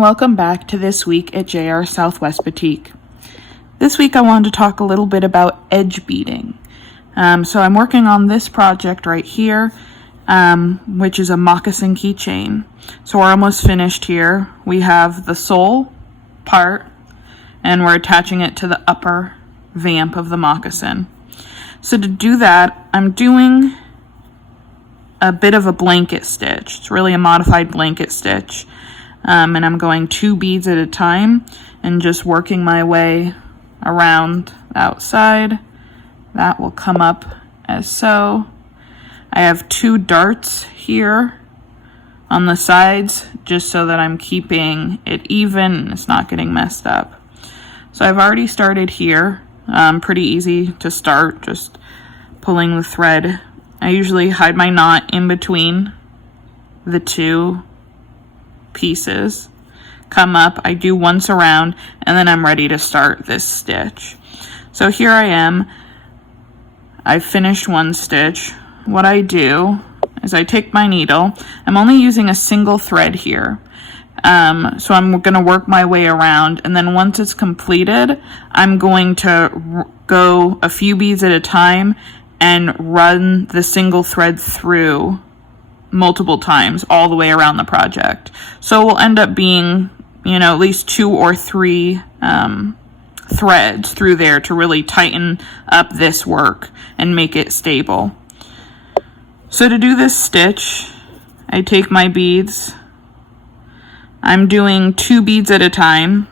and welcome back to This Week at JR Southwest Boutique. This week I wanted to talk a little bit about edge beading. So I'm working on this project right here, which is a moccasin keychain. So we're almost finished here. We have the sole part and we're attaching it to the upper vamp of the moccasin. So to do that, I'm doing a bit of a blanket stitch. It's really a modified blanket stitch. And I'm going 2 beads at a time and just working my way around the outside. That will come up as so. I have 2 darts here on the sides just so that I'm keeping it even and it's not getting messed up. So I've already started here. Pretty easy to start, just pulling the thread. I usually hide my knot in between the 2 pieces, come up, I do once around, and then I'm ready to start this stitch. So here I am. I finished 1 stitch. What I do is I take my needle. I'm only using a single thread here. So I'm going to work my way around, and then once it's completed, I'm going to go a few beads at a time and run the single thread through multiple times all the way around the project. So it will end up being, at least 2 or 3 threads through there to really tighten up this work and make it stable. So to do this stitch, I take my beads. I'm doing 2 beads at a time.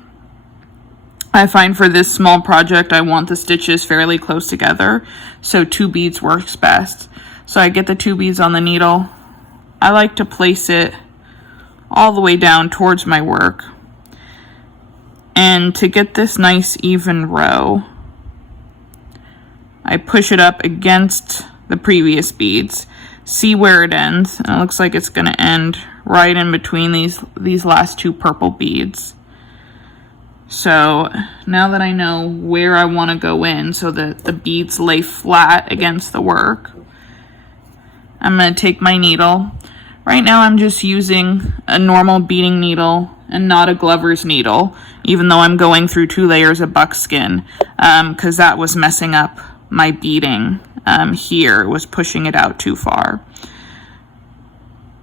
I find for this small project, I want the stitches fairly close together, so 2 beads works best. So I get the 2 beads on the needle. I like to place it all the way down towards my work. And to get this nice even row, I push it up against the previous beads. See where it ends. And it looks like it's going to end right in between these last 2 purple beads. So now that I know where I want to go in so that the beads lay flat against the work, I'm going to take my needle. Right now I'm just using a normal beading needle and not a glover's needle, even though I'm going through 2 layers of buckskin, because that was messing up my beading here. It was pushing it out too far.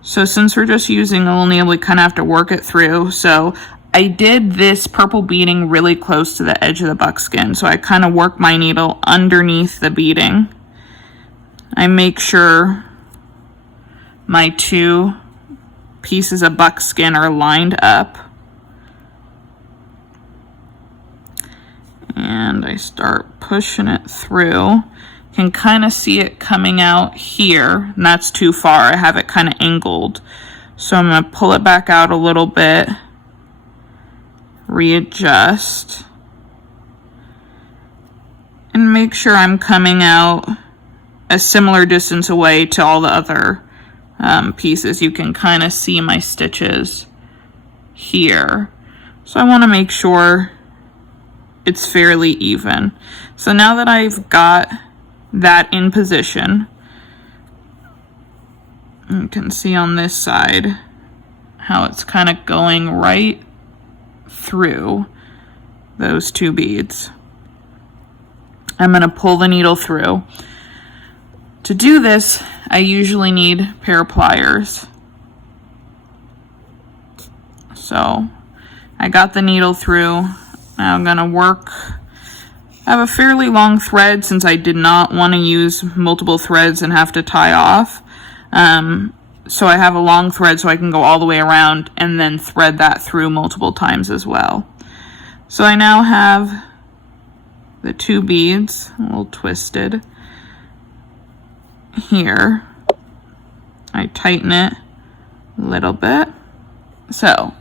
So since we're just using a little needle, we kind of have to work it through. So I did this purple beading really close to the edge of the buckskin, so I kind of work my needle underneath the beading. I make sure my 2 pieces of buckskin are lined up. And I start pushing it through. You can kind of see it coming out here, and that's too far. I have it kind of angled. So I'm going to pull it back out a little bit, readjust, and make sure I'm coming out a similar distance away to all the other pieces. You can kind of see my stitches here. So I want to make sure it's fairly even. So now that I've got that in position, you can see on this side how it's kind of going right through those 2 beads. I'm going to pull the needle through. To do this, I usually need a pair of pliers. So I got the needle through. Now I'm going to work. I have a fairly long thread since I did not want to use multiple threads and have to tie off. So I have a long thread so I can go all the way around and then thread that through multiple times as well. So I now have the 2 beads, a little twisted here. I tighten it a little bit. So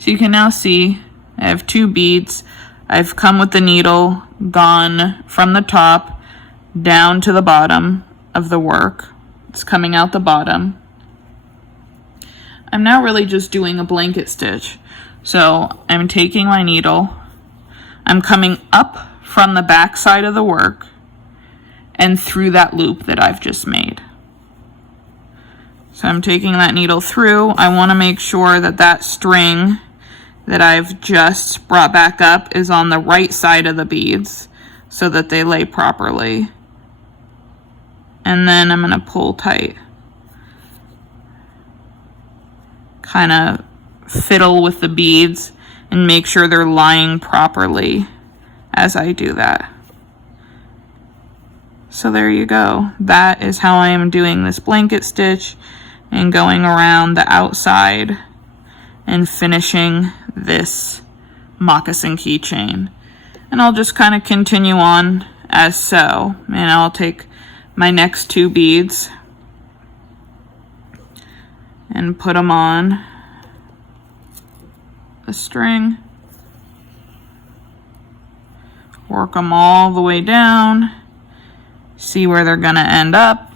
you can now see I have 2 beads. I've come with the needle, gone from the top down to the bottom of the work. It's coming out the bottom. I'm now really just doing a blanket stitch. So I'm taking my needle, I'm coming up from the back side of the work and through that loop that I've just made. So I'm taking that needle through. I want to make sure that that string that I've just brought back up is on the right side of the beads so that they lay properly. And then I'm going to pull tight. Kind of fiddle with the beads and make sure they're lying properly as I do that. So there you go. That is how I am doing this blanket stitch and going around the outside and finishing this moccasin keychain. And I'll just kind of continue on as so. And I'll take my next 2 beads and put them on the string. Work them all the way down. See where they're gonna end up.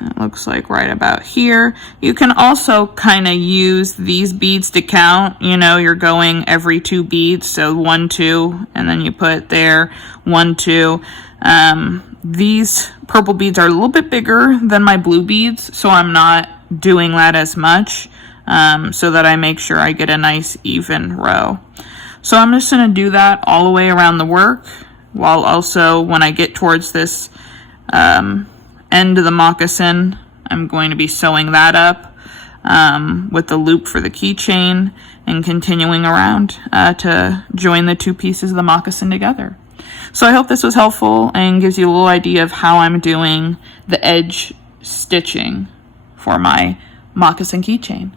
It looks like right about here. You can also kind of use these beads to count. You know, you're going every 2 beads, so 1, 2, and then you put there 1, 2. These purple beads are a little bit bigger than my blue beads, so I'm not doing that as much, so that I make sure I get a nice even row. So I'm just going to do that all the way around the work, while also when I get towards this end of the moccasin, I'm going to be sewing that up with the loop for the keychain and continuing around to join the 2 pieces of the moccasin together. So I hope this was helpful and gives you a little idea of how I'm doing the edge stitching for my moccasin keychain.